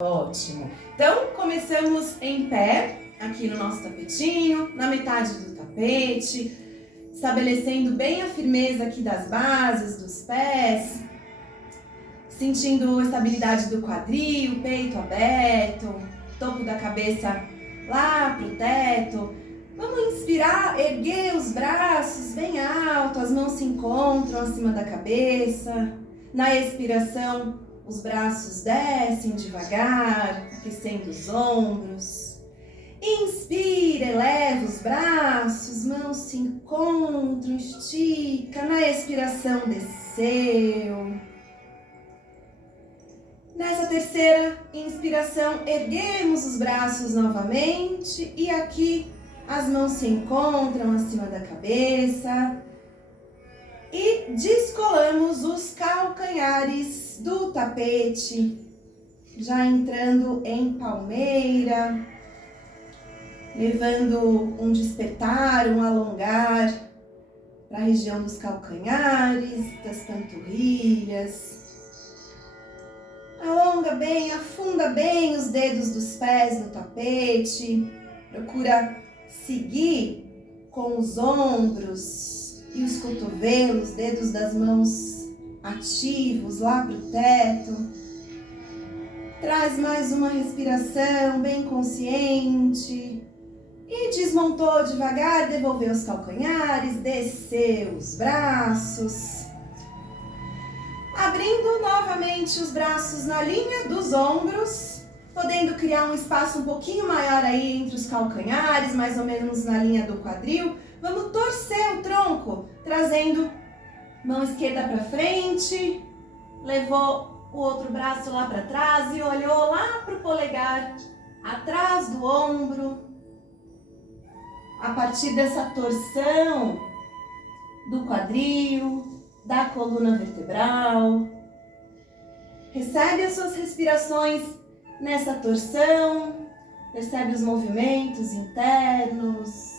Ótimo! Então, começamos em pé, aqui no nosso tapetinho, na metade do tapete, estabelecendo bem a firmeza aqui das bases dos pés, sentindo a estabilidade do quadril, peito aberto, topo da cabeça lá pro teto. Vamos inspirar, erguer os braços bem alto, as mãos se encontram acima da cabeça. Na expiração, os braços descem devagar, aquecendo os ombros. Inspira, eleva os braços, mãos se encontram, estica. Na expiração, desceu. Nessa terceira inspiração, erguemos os braços novamente e aqui as mãos se encontram acima da cabeça. E descolamos os calcanhares do tapete, já entrando em palmeira, levando um despertar, um alongar para a região dos calcanhares, das panturrilhas. Alonga bem, afunda bem os dedos dos pés no tapete, procura seguir com os ombros e os cotovelos, dedos das mãos ativos lá para o teto. Traz mais uma respiração bem consciente. E desmontou devagar, devolveu os calcanhares, desceu os braços. Abrindo novamente os braços na linha dos ombros, podendo criar um espaço um pouquinho maior aí entre os calcanhares, mais ou menos na linha do quadril. Vamos torcer o tronco, trazendo mão esquerda para frente, levou o outro braço lá para trás e olhou lá para o polegar, atrás do ombro. A partir dessa torção do quadril, da coluna vertebral, recebe as suas respirações nessa torção, percebe os movimentos internos.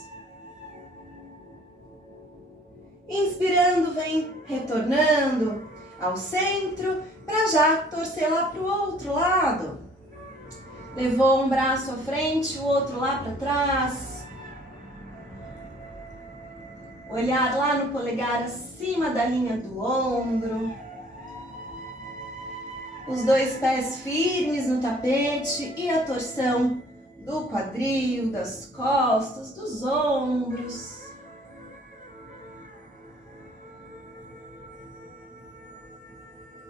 Inspirando, vem retornando ao centro para já torcer lá para o outro lado. Levou um braço à frente, o outro lá para trás. Olhar lá no polegar acima da linha do ombro. Os dois pés firmes no tapete e a torção do quadril, das costas, dos ombros.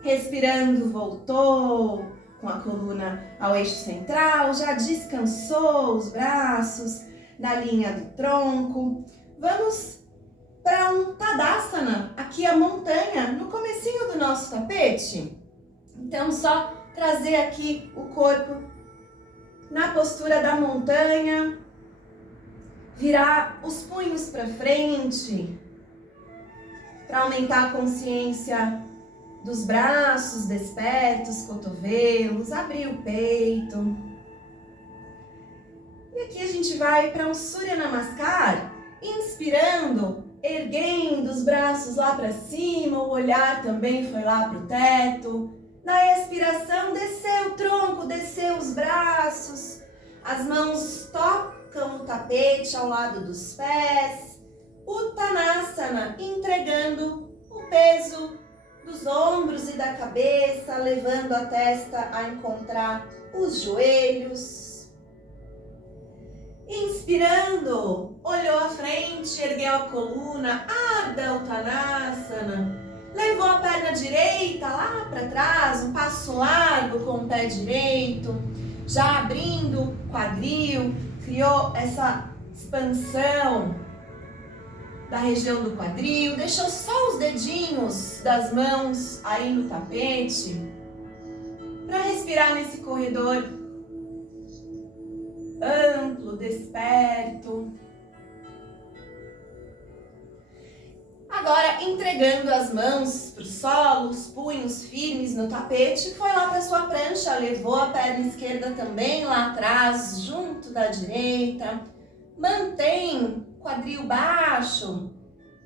Respirando, voltou com a coluna ao eixo central, já descansou os braços na linha do tronco. Vamos para um Tadasana, aqui a montanha, no comecinho do nosso tapete. Então, só trazer aqui o corpo na postura da montanha, virar os punhos para frente, para aumentar a consciência dos braços despertos, cotovelos, abrir o peito. E aqui a gente vai para um Surya Namaskar, inspirando, erguendo os braços lá para cima, o olhar também foi lá para o teto. Na expiração, desceu o tronco, desceu os braços, as mãos tocam o tapete ao lado dos pés. Uttanasana, entregando o peso dos ombros e da cabeça, levando a testa a encontrar os joelhos. Inspirando, olhou à frente, ergueu a coluna, Ardha Uttanasana. Levou a perna direita lá para trás, um passo largo com o pé direito, já abrindo o quadril, criou essa expansão da região do quadril, deixou só os dedinhos das mãos aí no tapete, para respirar nesse corredor amplo, desperto. Agora, entregando as mãos para o solo, os punhos firmes no tapete, foi lá para sua prancha, levou a perna esquerda também lá atrás, junto da direita. Mantém quadril baixo,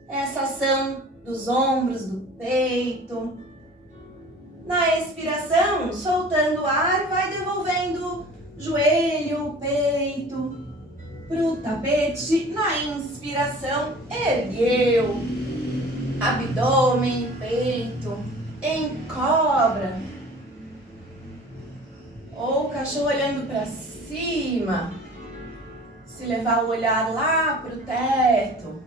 essa ação dos ombros, do peito. Na expiração, soltando o ar, vai devolvendo joelho, peito pro tapete. Na inspiração, ergueu abdômen, peito em cobra. Ou cachorro olhando para cima. Se levar o olhar lá pro teto.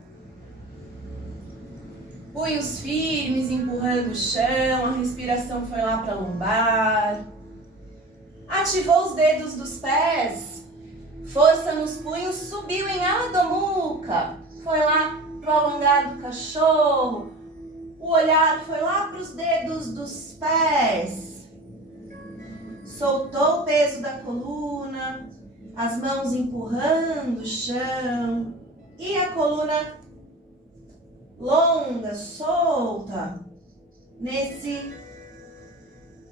Punhos firmes, empurrando o chão, a respiração foi lá para a lombar. Ativou os dedos dos pés, força nos punhos, subiu em Adho Mukha. Foi lá para o alongar do cachorro. O olhar foi lá para os dedos dos pés. Soltou o peso da coluna, as mãos empurrando o chão. E a coluna longa, solta, nesse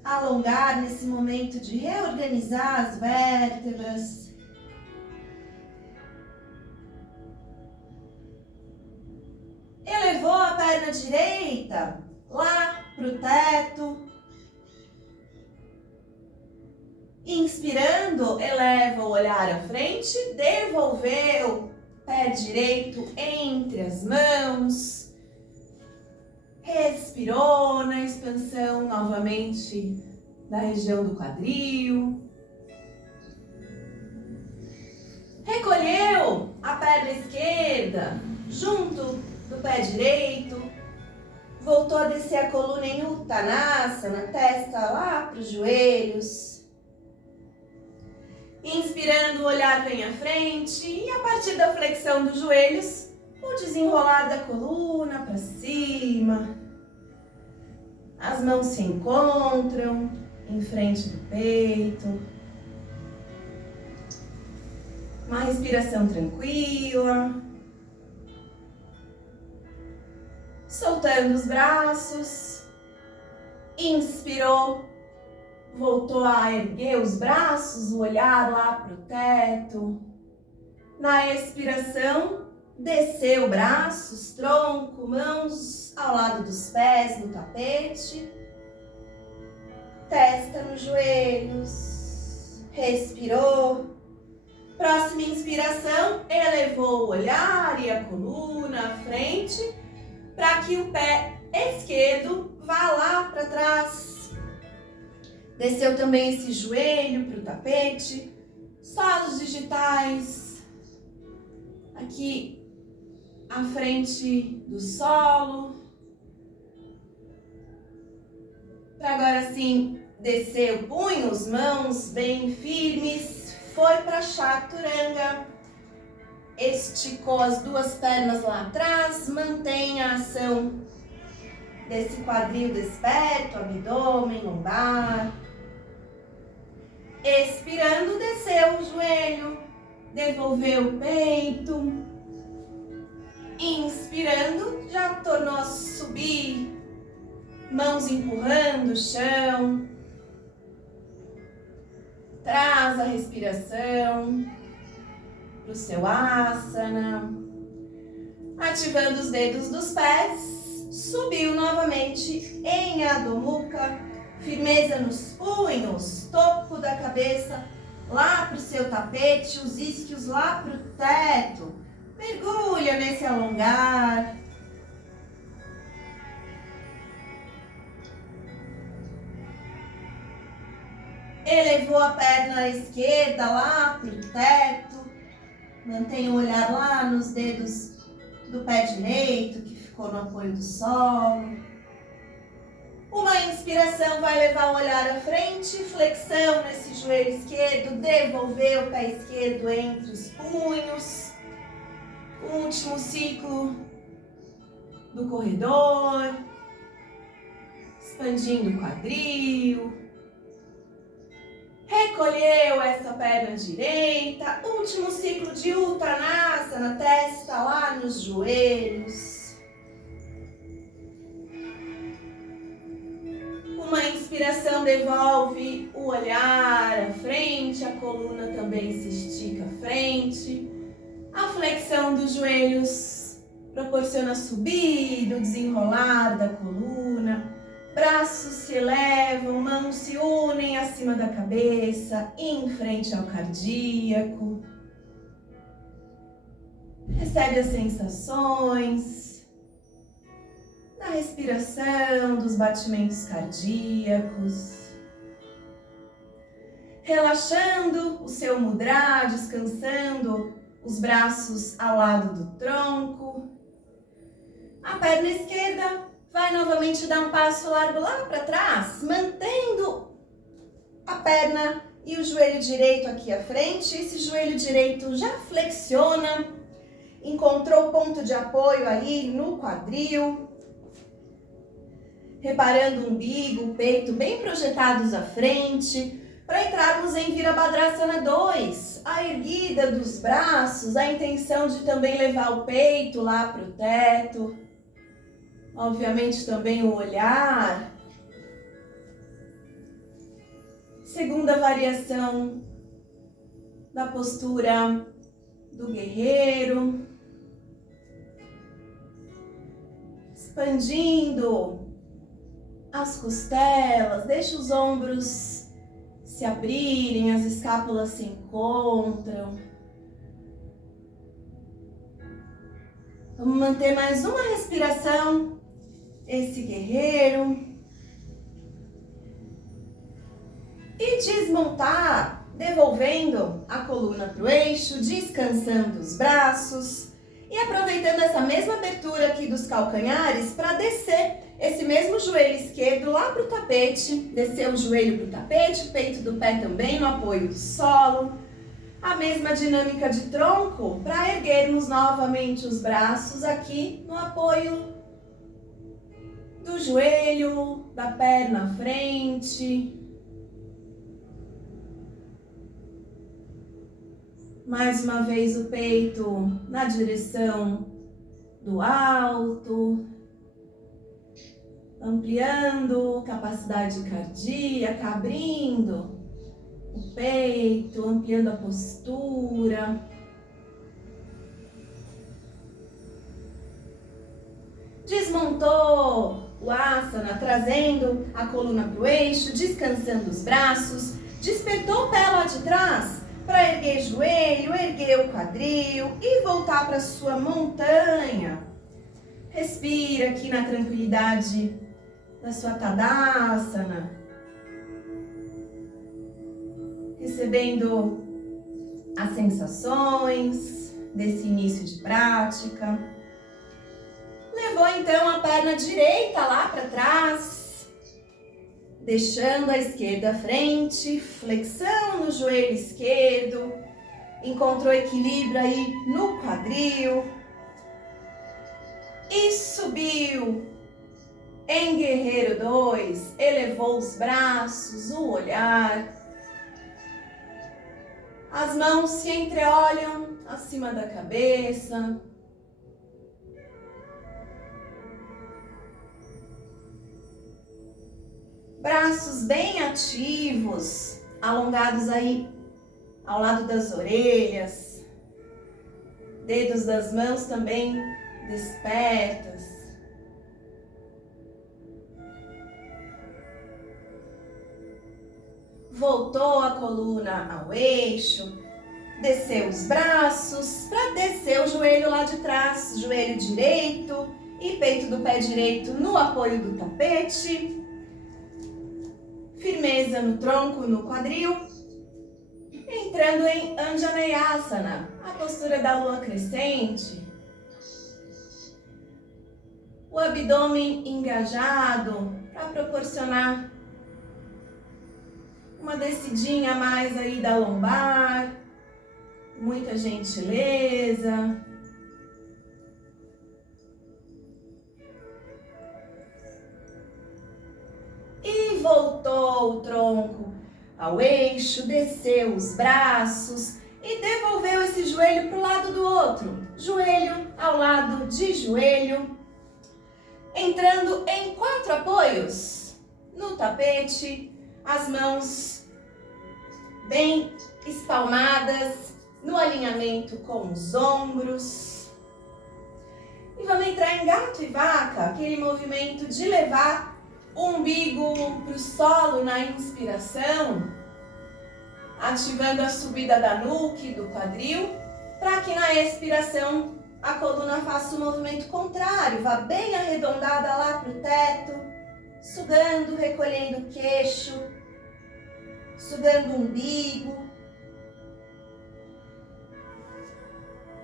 alongar, nesse momento de reorganizar as vértebras. Elevou a perna direita lá pro teto. Inspirando, eleva o olhar à frente, devolveu pé direito entre as mãos. Respirou na expansão novamente da região do quadril. Recolheu a perna esquerda junto do pé direito. Voltou a descer a coluna em Uttanasana, testa lá para os joelhos. Inspirando, o olhar vem à frente e a partir da flexão dos joelhos, o desenrolar da coluna para cima. As mãos se encontram em frente do peito. Uma respiração tranquila. Soltando os braços. Inspirou. Voltou a erguer os braços, o olhar lá para o teto. Na expiração, desceu braços, tronco, mãos ao lado dos pés no tapete. Testa nos joelhos. Respirou. Próxima inspiração, elevou o olhar e a coluna à frente para que o pé esquerdo vá lá para trás. Desceu também esse joelho para o tapete, só os digitais aqui à frente do solo. Para agora sim descer o punho, as mãos bem firmes, foi para Chaturanga. Esticou as duas pernas lá atrás, mantém a ação desse quadril desperto, abdômen, lombar. Expirando, desceu o joelho, devolveu o peito. Inspirando, já tornou a subir, mãos empurrando o chão. Traz a respiração para o seu asana. Ativando os dedos dos pés, subiu novamente em Adho Mukha. Firmeza nos punhos, topo da cabeça lá para o seu tapete, os isquios lá para o teto. Mergulha nesse alongar. Elevou a perna esquerda lá para o teto. Mantém o olhar lá nos dedos do pé direito, que ficou no apoio do solo. Uma inspiração vai levar o olhar à frente, flexão nesse joelho esquerdo, devolver o pé esquerdo entre os punhos. Último ciclo do corredor, expandindo o quadril. Recolheu essa perna direita, último ciclo de Uttanasana, testa lá nos joelhos. Uma inspiração devolve o olhar à frente, a coluna também se estica à frente. A flexão dos joelhos proporciona subida, o desenrolar da coluna. Braços se elevam, mãos se unem acima da cabeça, em frente ao cardíaco. Recebe as sensações da respiração, dos batimentos cardíacos. Relaxando o seu mudra, descansando os braços ao lado do tronco. A perna esquerda vai novamente dar um passo largo lá para trás, mantendo a perna e o joelho direito aqui à frente. Esse joelho direito já flexiona, encontrou o ponto de apoio aí no quadril. Reparando o umbigo, o peito bem projetados à frente, para entrarmos em Virabhadrasana 2, a erguida dos braços, a intenção de também levar o peito lá para o teto. Obviamente também o olhar. Segunda variação da postura do guerreiro. Expandindo as costelas, deixa os ombros se abrirem, as escápulas se encontram. Vamos manter mais uma respiração. Esse guerreiro. E desmontar, devolvendo a coluna para o eixo, descansando os braços e aproveitando essa mesma abertura aqui dos calcanhares para descer esse mesmo joelho esquerdo lá para o tapete, descer o joelho para o tapete, peito do pé também no apoio do solo. A mesma dinâmica de tronco para erguermos novamente os braços aqui no apoio do joelho, da perna à frente. Mais uma vez o peito na direção do alto, ampliando capacidade cardíaca, abrindo o peito, ampliando a postura. Desmontou o asana, trazendo a coluna para o eixo, descansando os braços, despertou o pé lá de trás para erguer joelho, erguer o quadril e voltar para a sua montanha. Respira aqui na tranquilidade da sua Tadasana, recebendo as sensações desse início de prática. Levou então a perna direita lá para trás, deixando a esquerda à frente, flexão no joelho esquerdo, encontrou equilíbrio aí no quadril e subiu em Guerreiro 2, elevou os braços, o olhar, as mãos se entreolham acima da cabeça. Braços bem ativos, alongados aí ao lado das orelhas. Dedos das mãos também despertas. Voltou a coluna ao eixo. Desceu os braços para descer o joelho lá de trás. Joelho direito e peito do pé direito no apoio do tapete. Firmeza no tronco, no quadril. Entrando em Anjaneyasana, a postura da lua crescente. O abdômen engajado para proporcionar uma descidinha a mais aí da lombar. Muita gentileza. E voltou o tronco ao eixo, desceu os braços e devolveu esse joelho para o lado do outro. Joelho ao lado de joelho. Entrando em 4 apoios no tapete, as mãos bem espalmadas no alinhamento com os ombros. E vamos entrar em gato e vaca, aquele movimento de levar o umbigo para o solo na inspiração, ativando a subida da nuca e do quadril, para que na expiração a coluna faça o movimento contrário, vá bem arredondada lá para o teto, sugando, recolhendo o queixo, sugando o umbigo.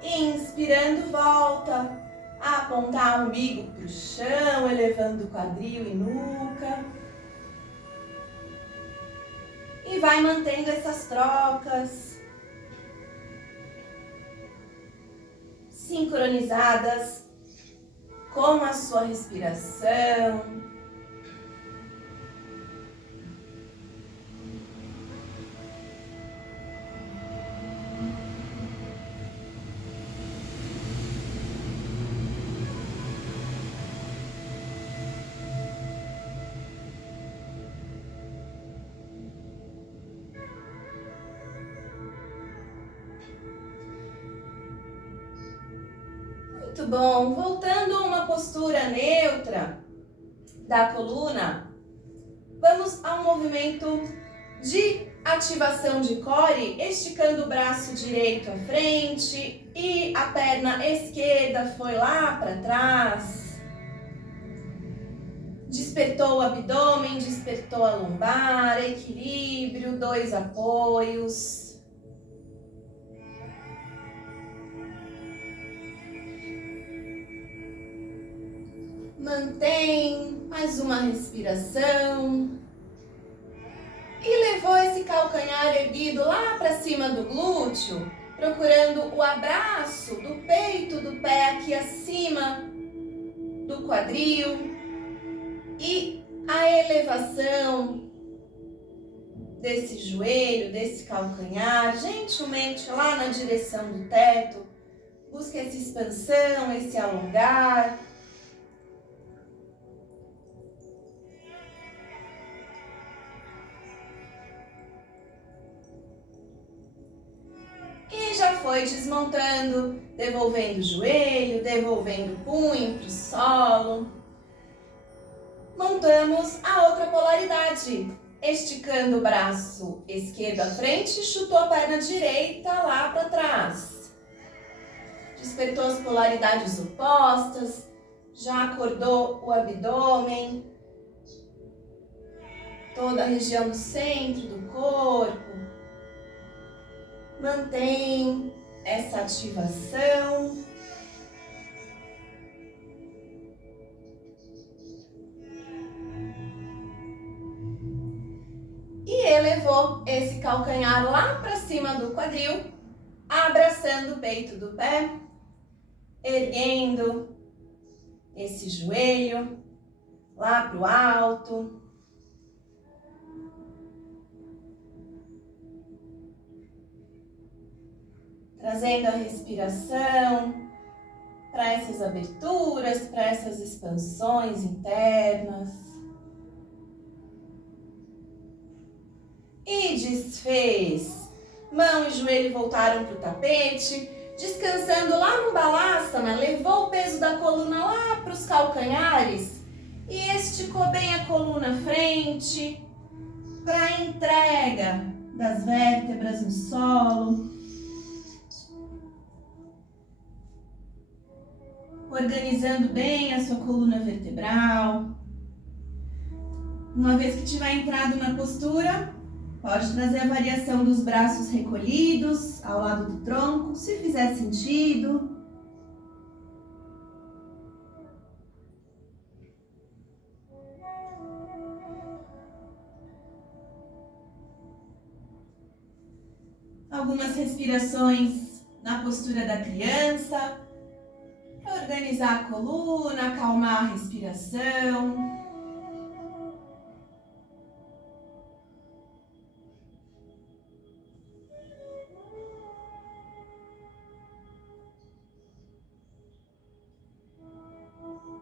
Inspirando, volta a apontar o umbigo para o chão, elevando o quadril e nuca. E vai mantendo essas trocas sincronizadas com a sua respiração. Muito bom. Voltando a uma postura neutra da coluna, vamos a um movimento de ativação de core, esticando o braço direito à frente e a perna esquerda foi lá para trás. Despertou o abdômen, despertou a lombar, equilíbrio, 2 apoios. Mantém mais uma respiração e levou esse calcanhar erguido lá para cima do glúteo, procurando o abraço do peito do pé aqui acima do quadril e a elevação desse joelho, desse calcanhar, gentilmente lá na direção do teto. Busca essa expansão, esse alongar. Foi desmontando, devolvendo o joelho, devolvendo o punho para o solo. Montamos a outra polaridade, esticando o braço esquerdo à frente, chutou a perna direita lá para trás. Despertou as polaridades opostas, já acordou o abdômen, toda a região do centro do corpo. Mantém essa ativação. E elevou esse calcanhar lá para cima do quadril, abraçando o peito do pé, erguendo esse joelho lá para o alto. Trazendo a respiração para essas aberturas, para essas expansões internas. E desfez. Mão e joelho voltaram para o tapete, descansando lá no Balasana, levou o peso da coluna lá para os calcanhares e esticou bem a coluna à frente para a entrega das vértebras no solo. Organizando bem a sua coluna vertebral. Uma vez que tiver entrado na postura, pode trazer a variação dos braços recolhidos ao lado do tronco, se fizer sentido. Algumas respirações na postura da criança. Organizar a coluna, acalmar a respiração.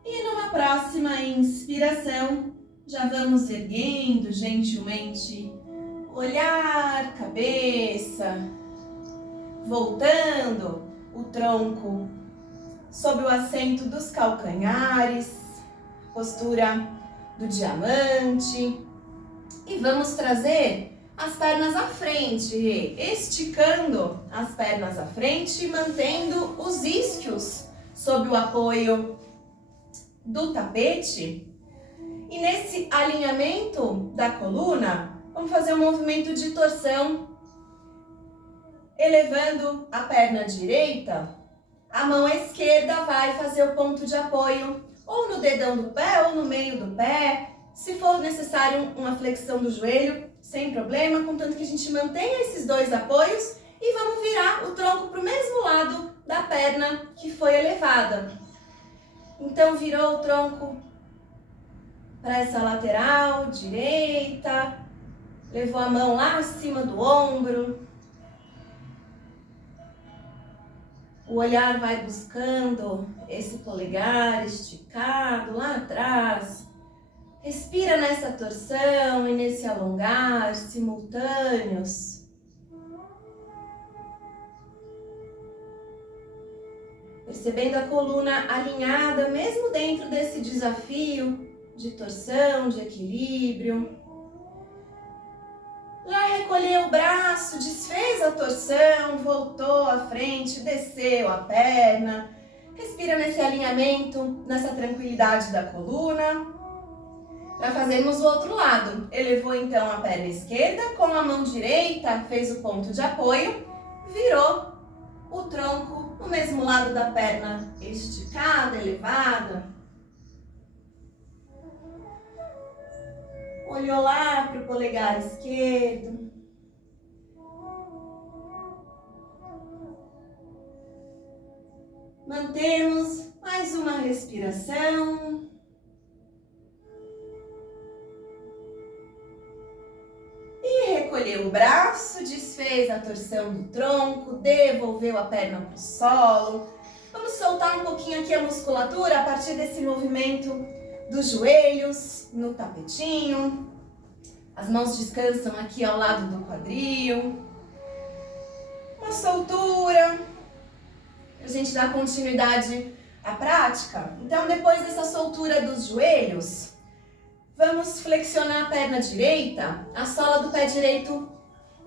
E numa próxima inspiração, já vamos erguendo gentilmente olhar, cabeça, voltando o tronco sob o assento dos calcanhares, postura do diamante. E vamos trazer as pernas à frente, esticando as pernas à frente, mantendo os isquios sob o apoio do tapete. E nesse alinhamento da coluna, vamos fazer um movimento de torção, elevando a perna direita. A mão esquerda vai fazer o ponto de apoio, ou no dedão do pé, ou no meio do pé. Se for necessário uma flexão do joelho, sem problema, contanto que a gente mantenha esses dois apoios e vamos virar o tronco para o mesmo lado da perna que foi elevada. Então, virou o tronco para essa lateral direita, levou a mão lá acima do ombro. O olhar vai buscando esse polegar esticado lá atrás. Respira nessa torção e nesse alongar simultâneos. Percebendo a coluna alinhada, mesmo dentro desse desafio de torção, de equilíbrio. Já recolheu o braço, desfez a torção, voltou à frente, desceu a perna. Respira nesse alinhamento, nessa tranquilidade da coluna. Para fazermos o outro lado. Elevou então a perna esquerda, com a mão direita fez o ponto de apoio, virou o tronco no mesmo lado da perna esticada, elevada. Olhou lá para o polegar esquerdo. Mantemos mais uma respiração. E recolheu o braço, desfez a torção do tronco, devolveu a perna para o solo. Vamos soltar um pouquinho aqui a musculatura a partir desse movimento dos joelhos no tapetinho. As mãos descansam aqui ao lado do quadril. Uma soltura. A gente dá continuidade à prática. Então, depois dessa soltura dos joelhos, vamos flexionar a perna direita. A sola do pé direito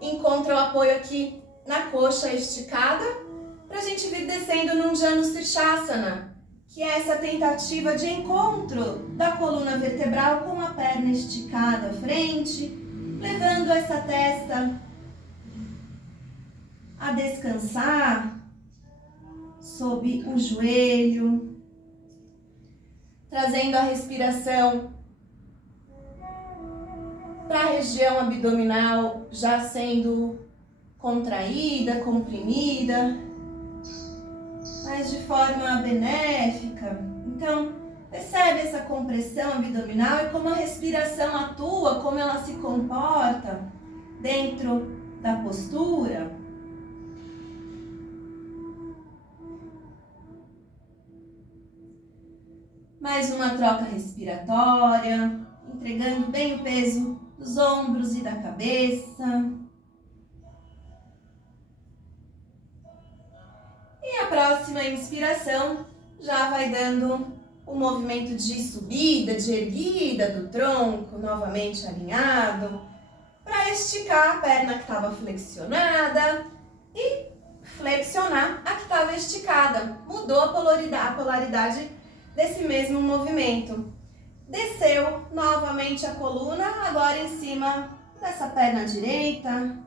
encontra o apoio aqui na coxa esticada, para a gente vir descendo num Janu Sirsasana, que é essa tentativa de encontro da coluna vertebral com a perna esticada à frente, levando essa testa a descansar sob o joelho, trazendo a respiração para a região abdominal já sendo contraída, comprimida, mas de forma benéfica. Então, percebe essa compressão abdominal e como a respiração atua, como ela se comporta dentro da postura. Mais uma troca respiratória, entregando bem o peso dos ombros e da cabeça. E a próxima inspiração já vai dando um movimento de subida, de erguida do tronco, novamente alinhado, para esticar a perna que estava flexionada e flexionar a que estava esticada. Mudou a polaridade desse mesmo movimento. Desceu novamente a coluna, agora em cima dessa perna direita.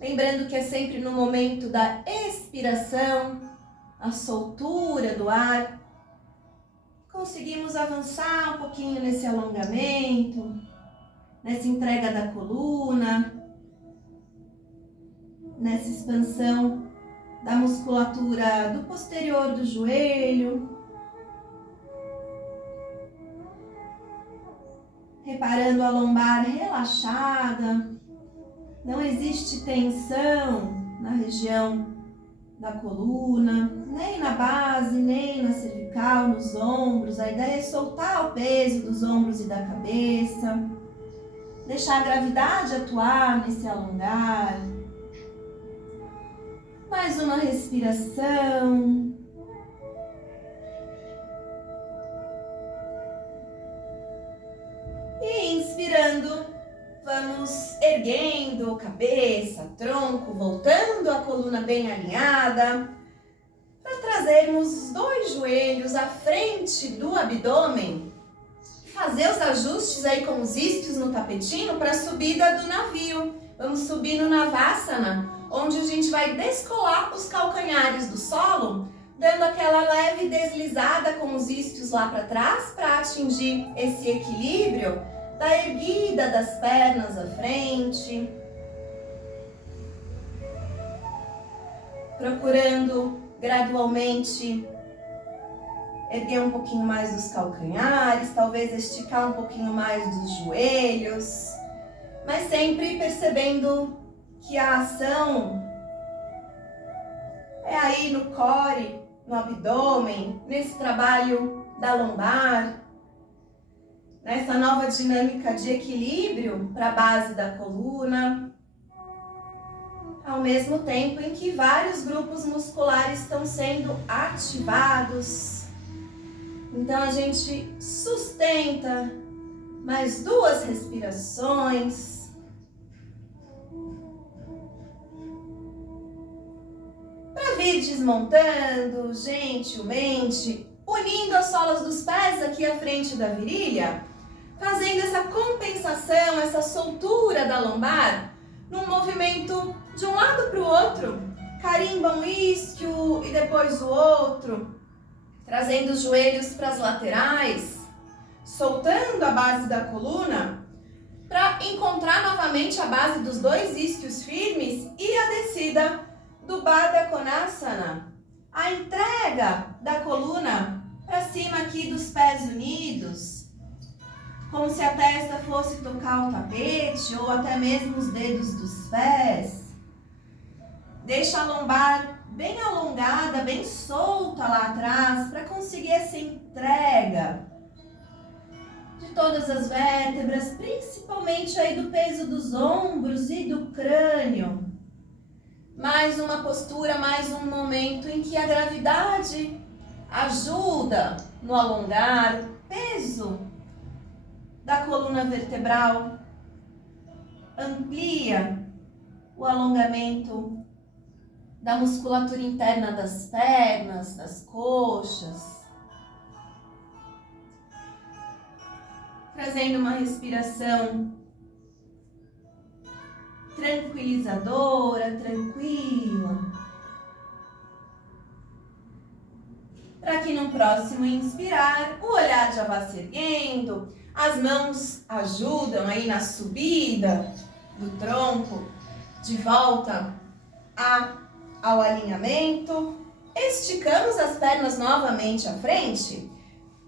Lembrando que é sempre no momento da expiração, a soltura do ar. Conseguimos avançar um pouquinho nesse alongamento, nessa entrega da coluna, nessa expansão da musculatura do posterior do joelho. Reparando a lombar relaxada. Não existe tensão na região da coluna, nem na base, nem na cervical, nos ombros. A ideia é soltar o peso dos ombros e da cabeça. Deixar a gravidade atuar nesse alongar. Mais uma respiração. Respirando, vamos erguendo cabeça, tronco, voltando a coluna bem alinhada, para trazermos os 2 joelhos à frente do abdômen e fazer os ajustes aí com os isquios no tapetinho para a subida do navio. Vamos subir no Navasana, onde a gente vai descolar os calcanhares do solo, dando aquela leve deslizada com os isquios lá para trás para atingir esse equilíbrio da erguida das pernas à frente. Procurando gradualmente erguer um pouquinho mais dos calcanhares, talvez esticar um pouquinho mais dos joelhos, mas sempre percebendo que a ação é aí no core, no abdômen, nesse trabalho da lombar, nessa nova dinâmica de equilíbrio para a base da coluna, ao mesmo tempo em que vários grupos musculares estão sendo ativados. Então a gente sustenta mais 2 respirações. Para vir desmontando gentilmente, unindo as solas dos pés aqui à frente da virilha, fazendo essa compensação, essa soltura da lombar, num movimento de um lado para o outro, carimba um isquio e depois o outro, trazendo os joelhos para as laterais, soltando a base da coluna, para encontrar novamente a base dos 2 isquios firmes e a descida do Baddha Konasana, a entrega da coluna para cima aqui dos pés unidos, como se a testa fosse tocar o tapete ou até mesmo os dedos dos pés. Deixa a lombar bem alongada, bem solta lá atrás, para conseguir essa entrega de todas as vértebras, principalmente aí do peso dos ombros e do crânio. Mais uma postura, mais um momento em que a gravidade ajuda no alongar, o peso da coluna vertebral amplia o alongamento da musculatura interna das pernas, das coxas. Trazendo uma respiração tranquilizadora, tranquila. Para que no próximo inspirar, o olhar já vá se erguendo, as mãos ajudam aí na subida do tronco, de volta ao alinhamento. Esticamos as pernas novamente à frente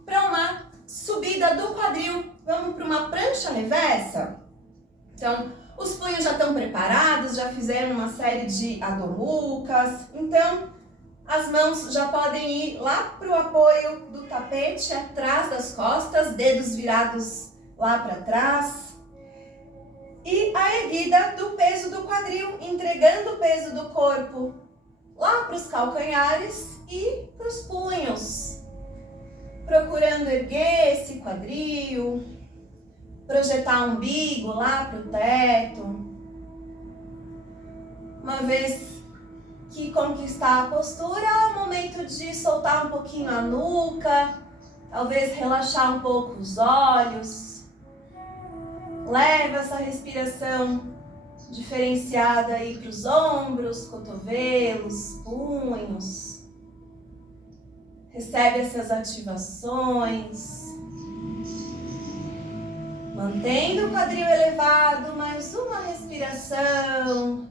para uma subida do quadril. Vamos para uma prancha reversa. Então, os punhos já estão preparados, já fizeram uma série de Adho Mukhas. Então, as mãos já podem ir lá para o apoio do tapete, atrás das costas, dedos virados lá para trás. E a erguida do peso do quadril, entregando o peso do corpo lá para os calcanhares e para os punhos. Procurando erguer esse quadril, projetar o umbigo lá para o teto. Uma vez que conquistar a postura, é o momento de soltar um pouquinho a nuca, talvez relaxar um pouco os olhos. Leva essa respiração diferenciada aí para os ombros, cotovelos, punhos. Recebe essas ativações. Mantendo o quadril elevado, mais uma respiração.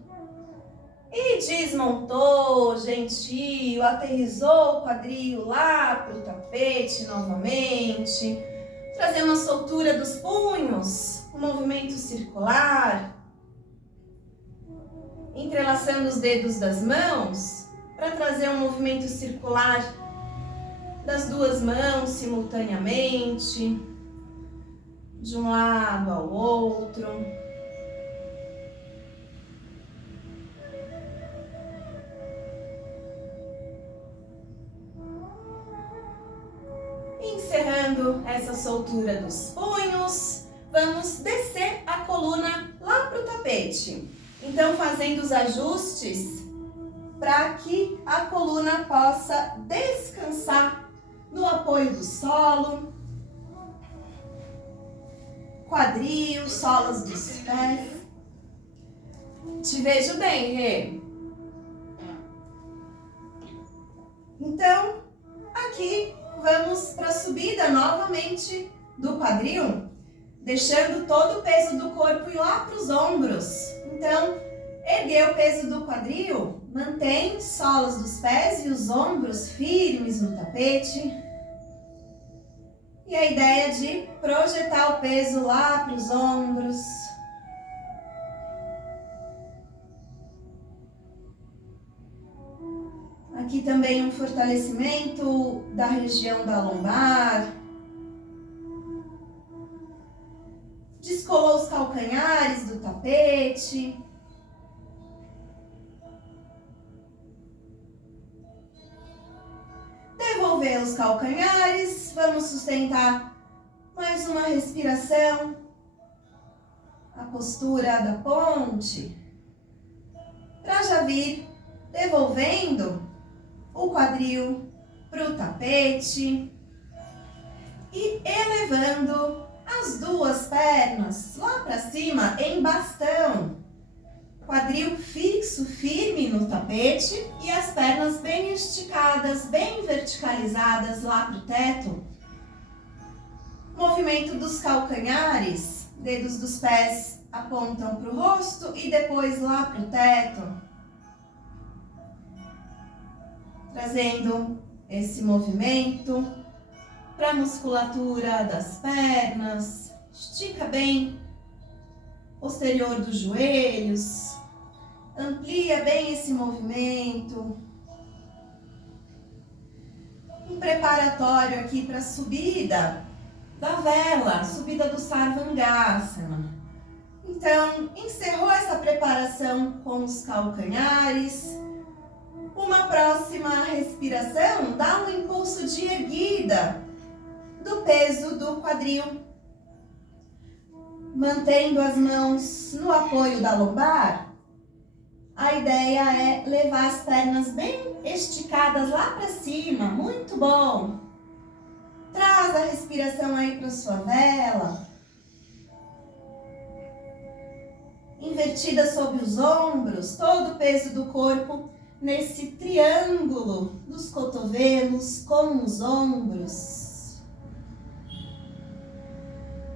E desmontou, gentil, aterrissou o quadril lá para o tapete novamente. Trazer uma soltura dos punhos, um movimento circular. Entrelaçando os dedos das mãos para trazer um movimento circular das 2 mãos simultaneamente, de um lado ao outro. Encerrando essa soltura dos punhos, vamos descer tapete. Então, fazendo os ajustes para que a coluna possa descansar no apoio do solo, quadril, solas dos pés. Te vejo bem, Rê. Então, aqui vamos para a subida novamente do quadril, deixando todo o peso do corpo ir lá para os ombros. Então, erguer o peso do quadril, mantém solas dos pés e os ombros firmes no tapete. E a ideia de projetar o peso lá para os ombros. Aqui também um fortalecimento da região da lombar. Descolou os calcanhares do tapete. Devolver os calcanhares. Vamos sustentar mais uma respiração. A postura da ponte. Para já vir devolvendo o quadril para o tapete e elevando as duas pernas lá para cima em bastão. Quadril fixo, firme no tapete e as pernas bem esticadas, bem verticalizadas lá para o teto. Movimento dos calcanhares, dedos dos pés apontam para o rosto e depois lá para o teto. Trazendo esse movimento para a musculatura das pernas. Estica bem o posterior dos joelhos. Amplia bem esse movimento. Um preparatório aqui para a subida da vela, subida do Sarvangasana. Então, encerrou essa preparação com os calcanhares. Uma próxima respiração dá um impulso de erguida do peso do quadril. Mantendo as mãos no apoio da lombar, a ideia é levar as pernas bem esticadas lá para cima. Muito bom! Traz a respiração aí para sua vela. Invertida sobre os ombros, todo o peso do corpo nesse triângulo dos cotovelos com os ombros.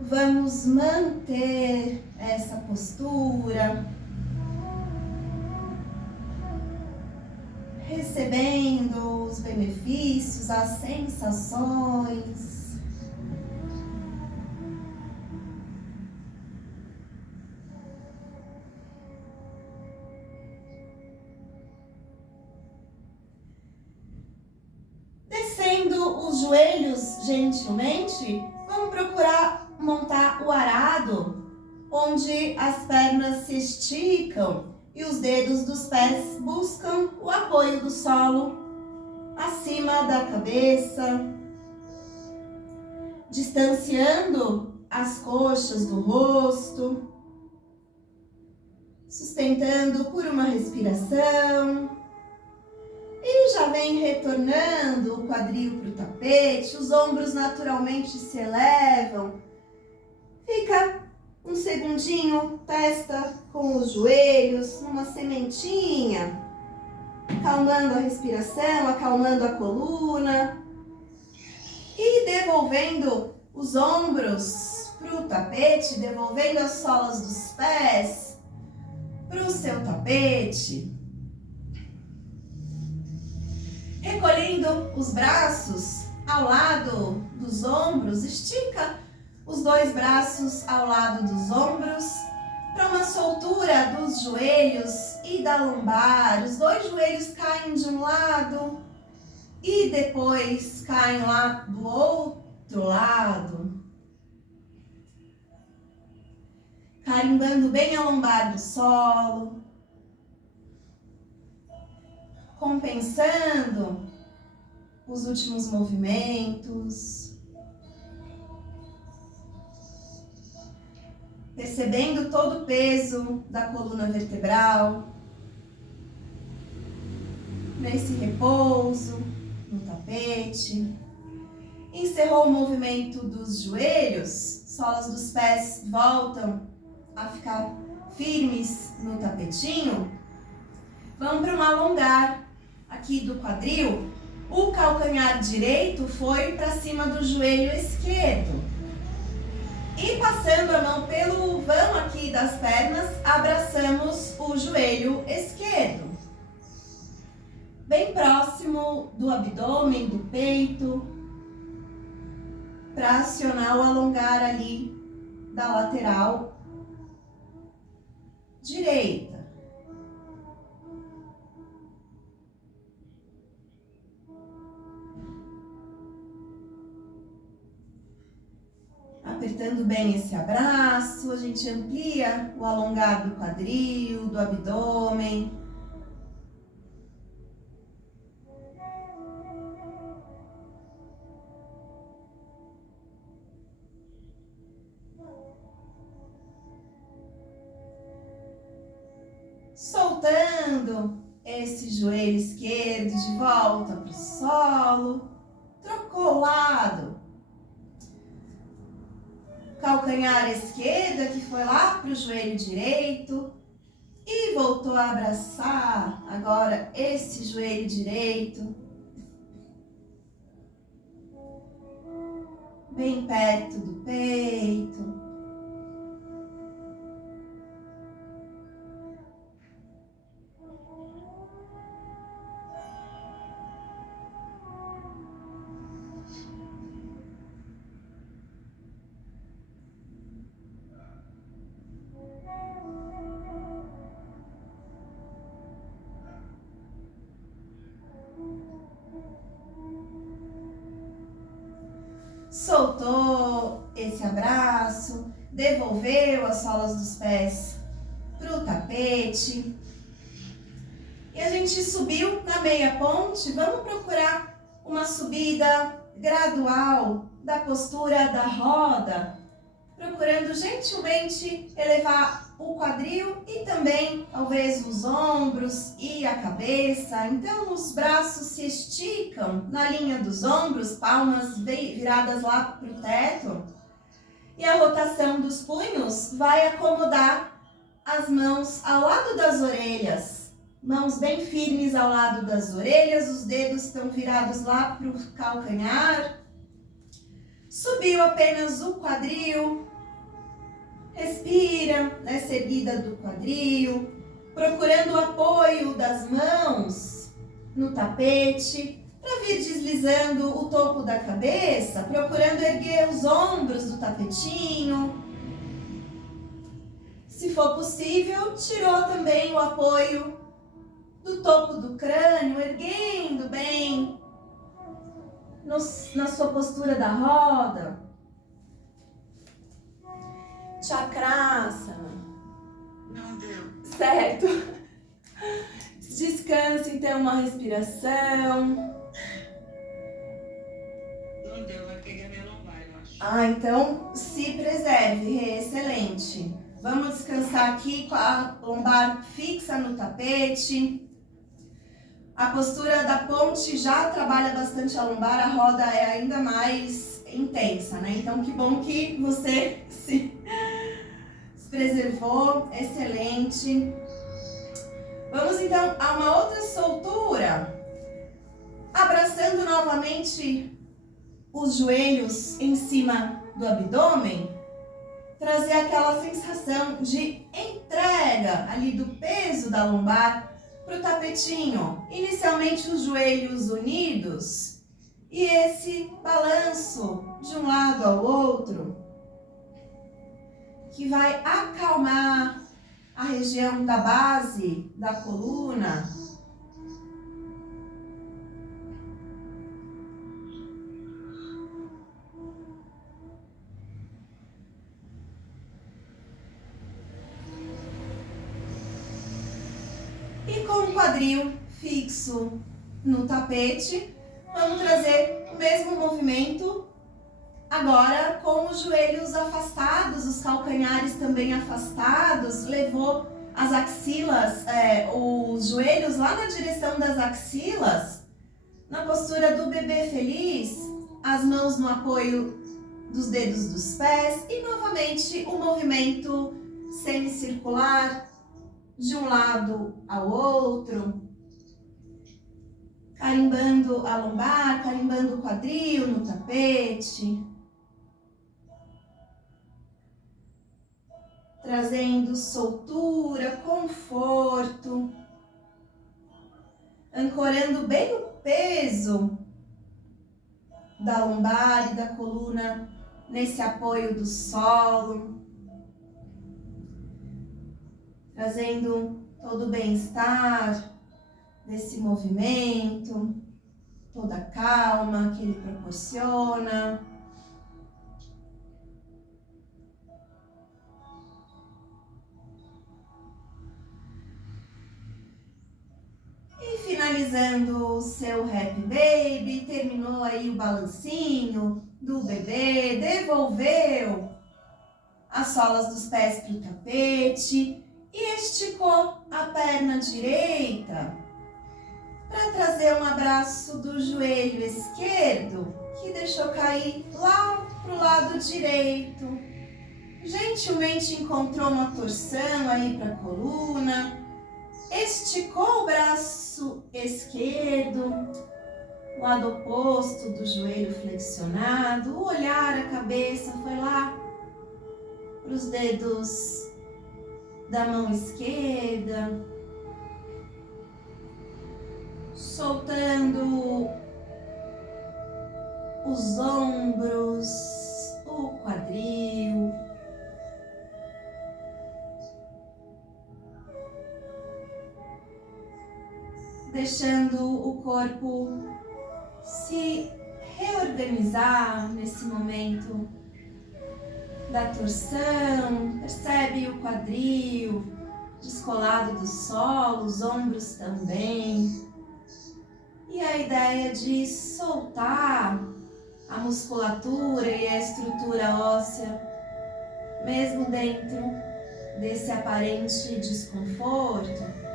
Vamos manter essa postura, recebendo os benefícios, as sensações. Os joelhos gentilmente, vamos procurar montar o arado, onde as pernas se esticam e os dedos dos pés buscam o apoio do solo acima da cabeça, distanciando as coxas do rosto, sustentando por uma respiração. E já vem retornando o quadril para o tapete, os ombros naturalmente se elevam. Fica um segundinho, testa com os joelhos, numa sementinha, acalmando a respiração, acalmando a coluna. E devolvendo os ombros para o tapete, devolvendo as solas dos pés para o seu tapete. Recolhendo os braços ao lado dos ombros, estica os dois braços ao lado dos ombros para uma soltura dos joelhos e da lombar. Os dois joelhos caem de um lado e depois caem lá do outro lado. Carimbando bem a lombar do solo. Compensando os últimos movimentos. percebendo todo o peso da coluna vertebral, nesse repouso, no tapete. Encerrou o movimento dos joelhos, solas dos pés voltam a ficar firmes no tapetinho. Vamos para um alongar aqui do quadril. O calcanhar direito foi para cima do joelho esquerdo. E passando a mão pelo vão aqui das pernas, abraçamos o joelho esquerdo. Bem próximo do abdômen, do peito, para acionar o alongar ali da lateral direita. Apertando bem esse abraço, a gente amplia o alongar do quadril, do abdômen. Soltando esse joelho esquerdo de volta para o solo. Trocou o lado. Calcanhar esquerda que foi lá para o joelho direito. E voltou a abraçar agora esse joelho direito. Bem perto do peito. Soltou esse abraço, devolveu as solas dos pés para o tapete. E a gente subiu na meia ponte. Vamos procurar uma subida gradual da postura da roda, procurando gentilmente elevar o quadril e também talvez os ombros e a cabeça. Então os braços se esticam na linha dos ombros, palmas viradas lá para o teto. E a rotação dos punhos vai acomodar as mãos ao lado das orelhas. Mãos bem firmes ao lado das orelhas, os dedos estão virados lá para o calcanhar. Subiu apenas o quadril. Respira nessa erguida do quadril, procurando o apoio das mãos no tapete, para vir deslizando o topo da cabeça, procurando erguer os ombros do tapetinho. Se for possível, tirou também o apoio do topo do crânio, erguendo bem na sua postura da roda. Chakrasana. Não deu. Certo. Descanse, então, uma respiração. Não deu, vai pegar minha lombar, eu acho. Então se preserve, excelente. Vamos descansar aqui com a lombar fixa no tapete. A postura da ponte já trabalha bastante a lombar, a roda é ainda mais intensa, né? Então que bom que você se preservou, excelente. Vamos então a uma outra soltura, abraçando novamente os joelhos em cima do abdômen, trazer aquela sensação de entrega ali do peso da lombar para o tapetinho. Inicialmente os joelhos unidos e esse balanço de um lado ao outro, que vai acalmar a região da base da coluna. E com o quadril fixo no tapete, vamos trazer o mesmo movimento Agora, com os joelhos afastados, os calcanhares também afastados, levou as axilas, os joelhos lá na direção das axilas, na postura do bebê feliz, as mãos no apoio dos dedos dos pés e novamente o movimento semicircular de um lado ao outro, carimbando a lombar, carimbando o quadril no tapete, trazendo soltura, conforto, ancorando bem o peso da lombar e da coluna nesse apoio do solo, trazendo todo o bem-estar desse movimento, toda a calma que ele proporciona. E finalizando o seu Happy Baby, terminou aí o balancinho do bebê, devolveu as solas dos pés para o tapete e esticou a perna direita para trazer um abraço do joelho esquerdo, que deixou cair lá para o lado direito. Gentilmente encontrou uma torção aí para a coluna, esticou o braço esquerdo, lado oposto do joelho flexionado, o olhar, a cabeça foi lá para os dedos da mão esquerda, soltando os ombros, o quadril, deixando o corpo se reorganizar nesse momento da torção. Percebe o quadril descolado do solo, os ombros também. E a ideia de soltar a musculatura e a estrutura óssea, mesmo dentro desse aparente desconforto.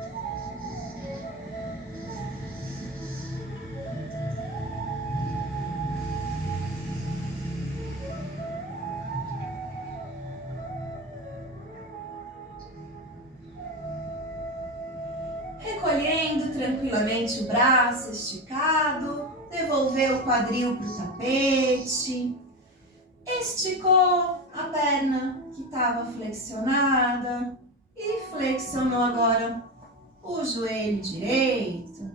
Recolhendo tranquilamente o braço esticado, devolveu o quadril para o tapete, esticou a perna que estava flexionada e flexionou agora o joelho direito,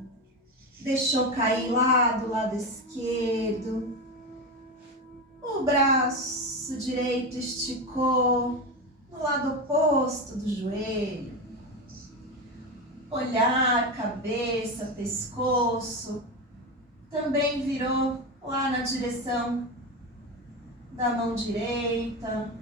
deixou cair lá do lado esquerdo, o braço direito esticou no lado oposto do joelho. Olhar, cabeça, pescoço, também virou lá na direção da mão direita.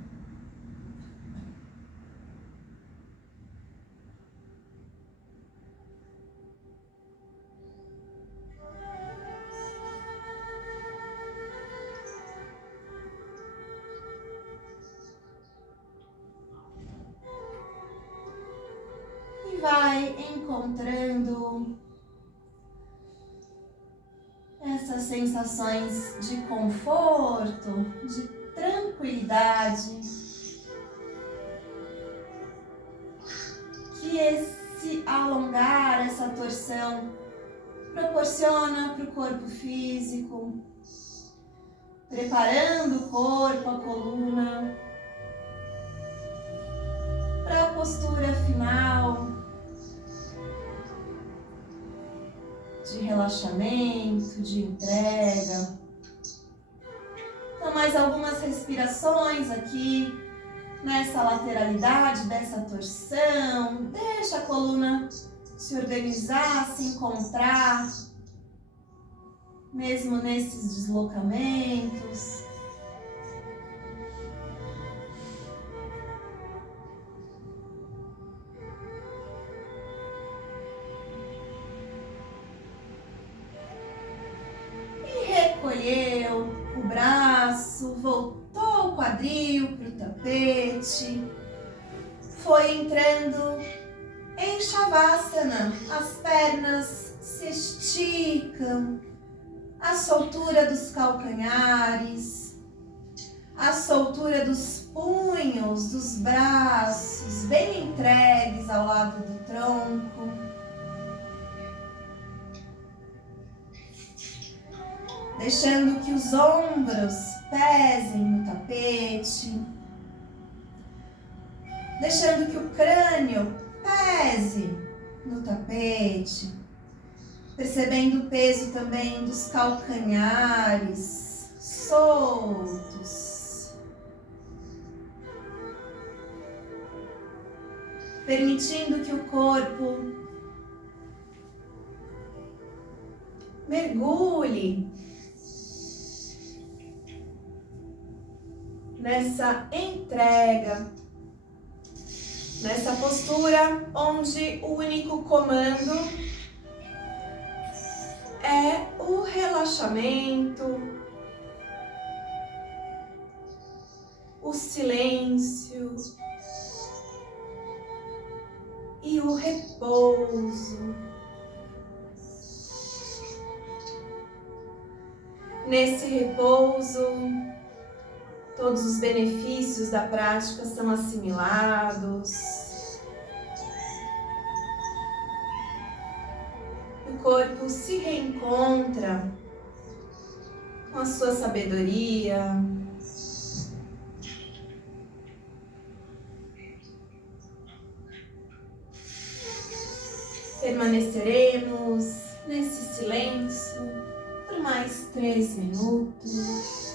Vai encontrando essas sensações de conforto, de tranquilidade, que esse alongar, essa torção proporciona para o corpo físico, preparando o corpo, a coluna, para a postura final de relaxamento, de entrega. Então, mais algumas respirações aqui nessa lateralidade dessa torção. Deixa a coluna se organizar, se encontrar, mesmo nesses deslocamentos. Recolheu o braço, voltou foi entrando em Shavasana. As pernas se esticam, a soltura dos calcanhares, a soltura dos punhos, dos braços, bem entregues ao lado do tronco. Deixando que os ombros pesem no tapete. Deixando que o crânio pese no tapete. Percebendo o peso também dos calcanhares soltos. Permitindo que o corpo mergulhe nessa entrega, nessa postura onde o único comando é o relaxamento, o silêncio e o repouso. Nesse repouso, todos os benefícios da prática são assimilados. O corpo se reencontra com a sua sabedoria. Permaneceremos nesse silêncio por mais 3 minutos.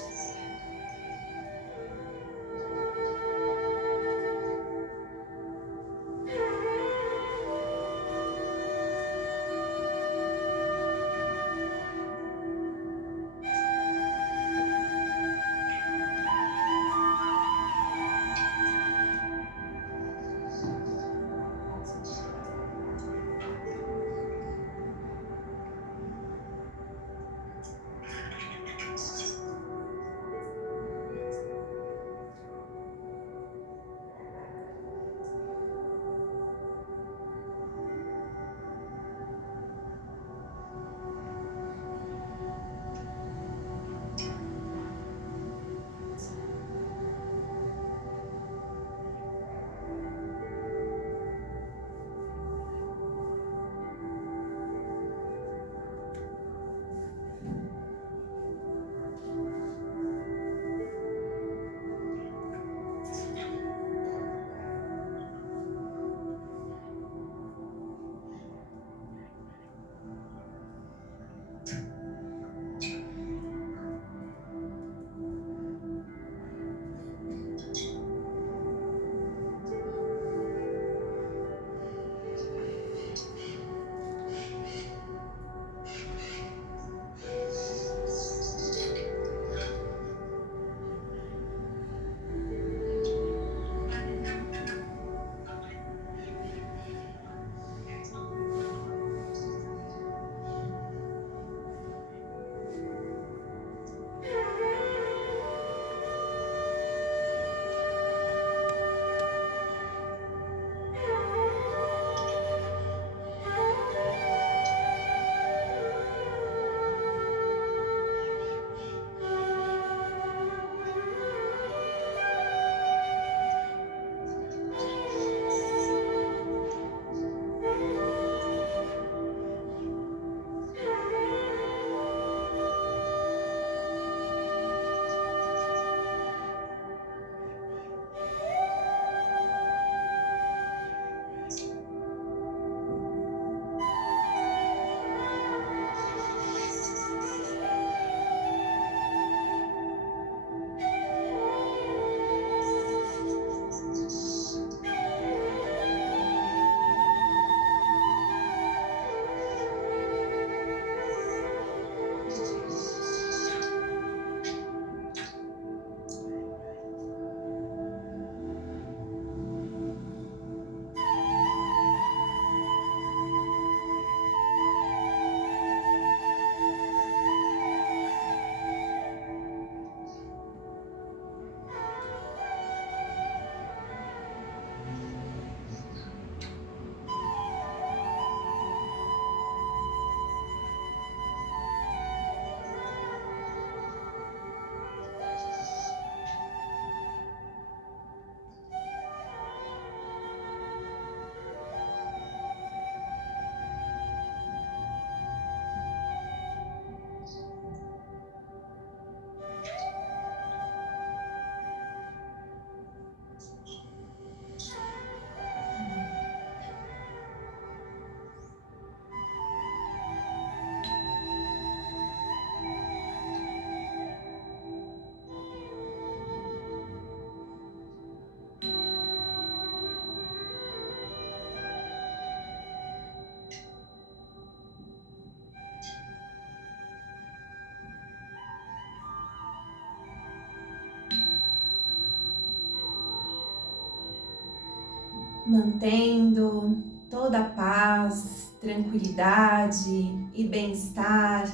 mantendo toda a paz, tranquilidade e bem-estar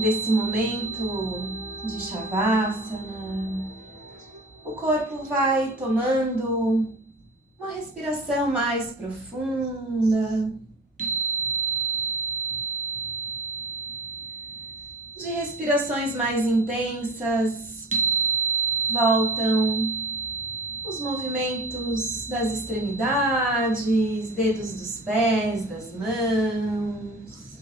desse momento de Shavasana. O corpo vai tomando uma respiração mais profunda, de respirações mais intensas, voltam os movimentos das extremidades, dedos dos pés, das mãos,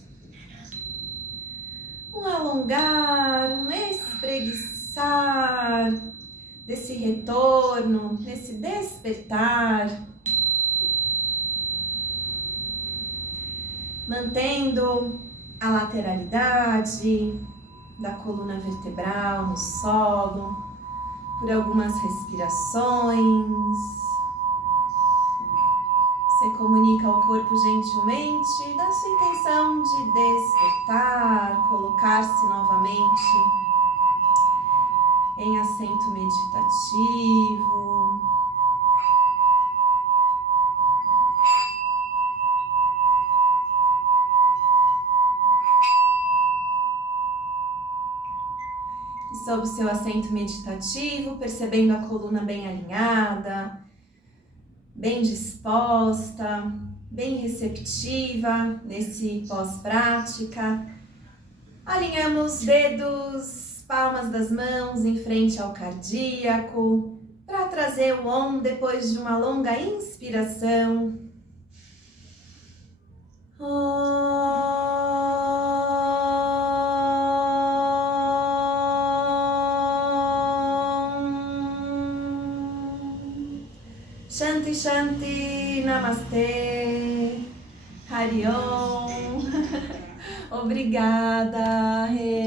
um alongar, um espreguiçar desse retorno, desse despertar, mantendo a lateralidade da coluna vertebral no solo por algumas respirações. Você comunica ao corpo gentilmente da sua intenção de despertar, colocar-se novamente em assento meditativo. E sob o seu assento meditativo, percebendo a coluna bem alinhada, bem disposta, bem receptiva nesse pós-prática. Alinhamos dedos, palmas das mãos em frente ao cardíaco, para trazer o Om depois de uma longa inspiração. Shanti Shanti, Namastê, Hari Om. Obrigada.